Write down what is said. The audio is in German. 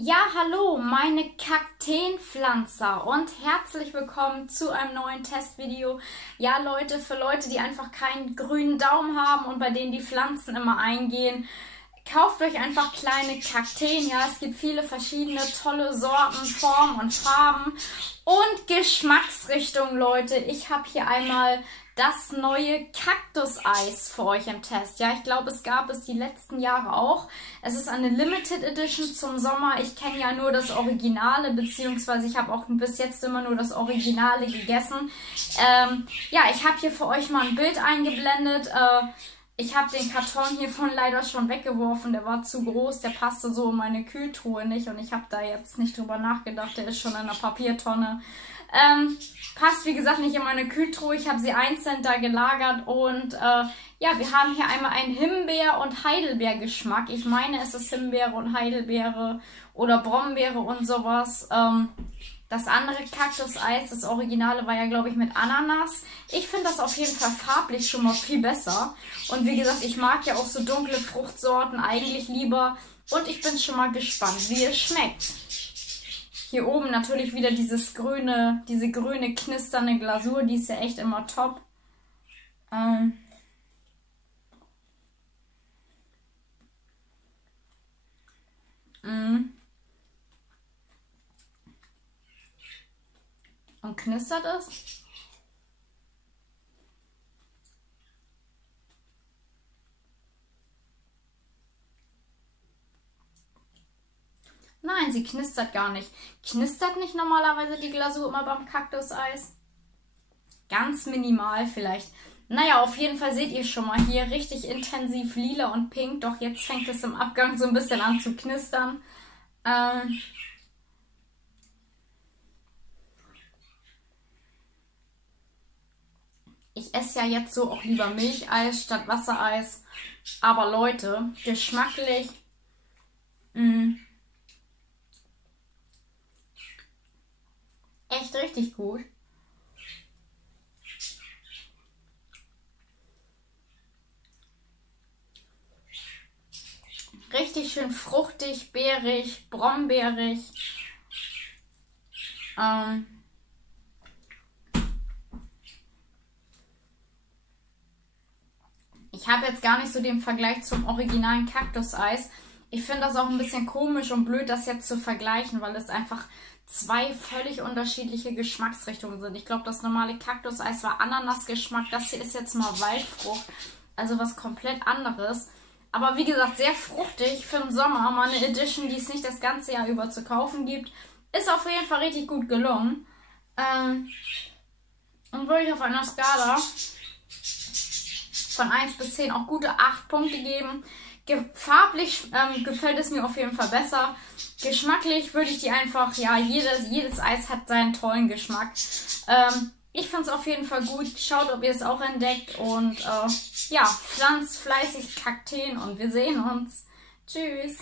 Ja, hallo, meine Kakteenpflanzer und herzlich willkommen zu einem neuen Testvideo. Ja, Leute, für Leute, die einfach keinen grünen Daumen haben und bei denen die Pflanzen immer eingehen, kauft euch einfach kleine Kakteen. Ja, es gibt viele verschiedene tolle Sorten, Formen und Farben und Geschmacksrichtungen, Leute. Ich habe hier einmal das neue Kaktuseis für euch im Test. Ja, ich glaube, es gab es die letzten Jahre auch. Es ist eine Limited Edition zum Sommer. Ich kenne ja nur das Originale, beziehungsweise ich habe auch bis jetzt immer nur das Originale gegessen. Ja, ich habe hier für euch mal ein Bild eingeblendet. Ich habe den Karton hiervon leider schon weggeworfen. Der war zu groß, der passte so in meine Kühltruhe nicht. Und ich habe da jetzt nicht drüber nachgedacht. Der ist schon in einer Papiertonne. Passt, wie gesagt, nicht in meine Kühltruhe. Ich habe sie einzeln da gelagert. Und ja, wir haben hier einmal einen Himbeer- und Heidelbeer-Geschmack. Ich meine, es ist Himbeere und Heidelbeere oder Brombeere und sowas. Das andere Kaktuseis, das Originale, war ja, glaube ich, mit Ananas. Ich finde das auf jeden Fall farblich schon mal viel besser. Und wie gesagt, ich mag ja auch so dunkle Fruchtsorten eigentlich lieber. Und ich bin schon mal gespannt, wie es schmeckt. Hier oben natürlich wieder diese grüne knisternde Glasur, die ist ja echt immer top. Und knistert es? Nein, sie knistert gar nicht. Knistert nicht normalerweise die Glasur immer beim Kaktuseis? Ganz minimal vielleicht. Naja, auf jeden Fall seht ihr schon mal hier richtig intensiv lila und pink. Doch jetzt fängt es im Abgang so ein bisschen an zu knistern. Ich esse ja jetzt so auch lieber Milcheis statt Wassereis. Aber Leute, geschmacklich... echt richtig gut. Richtig schön fruchtig, beerig, brombeerig. Ich habe jetzt gar nicht so den Vergleich zum originalen Kaktuseis. Ich finde das auch ein bisschen komisch und blöd, das jetzt zu vergleichen, weil es einfach zwei völlig unterschiedliche Geschmacksrichtungen sind. Ich glaube, das normale Kaktuseis war Ananasgeschmack. Das hier ist jetzt mal Waldfrucht. Also was komplett anderes. Aber wie gesagt, sehr fruchtig für den Sommer. Mal eine Edition, die es nicht das ganze Jahr über zu kaufen gibt. Ist auf jeden Fall richtig gut gelungen. Und würde ich auf einer Skala von 1 bis 10 auch gute 8 Punkte geben. Farblich gefällt es mir auf jeden Fall besser. Geschmacklich würde ich die einfach, ja, jedes Eis hat seinen tollen Geschmack. Ich finde es auf jeden Fall gut. Schaut, ob ihr es auch entdeckt. Und ja, pflanzt fleißig Kakteen und wir sehen uns. Tschüss.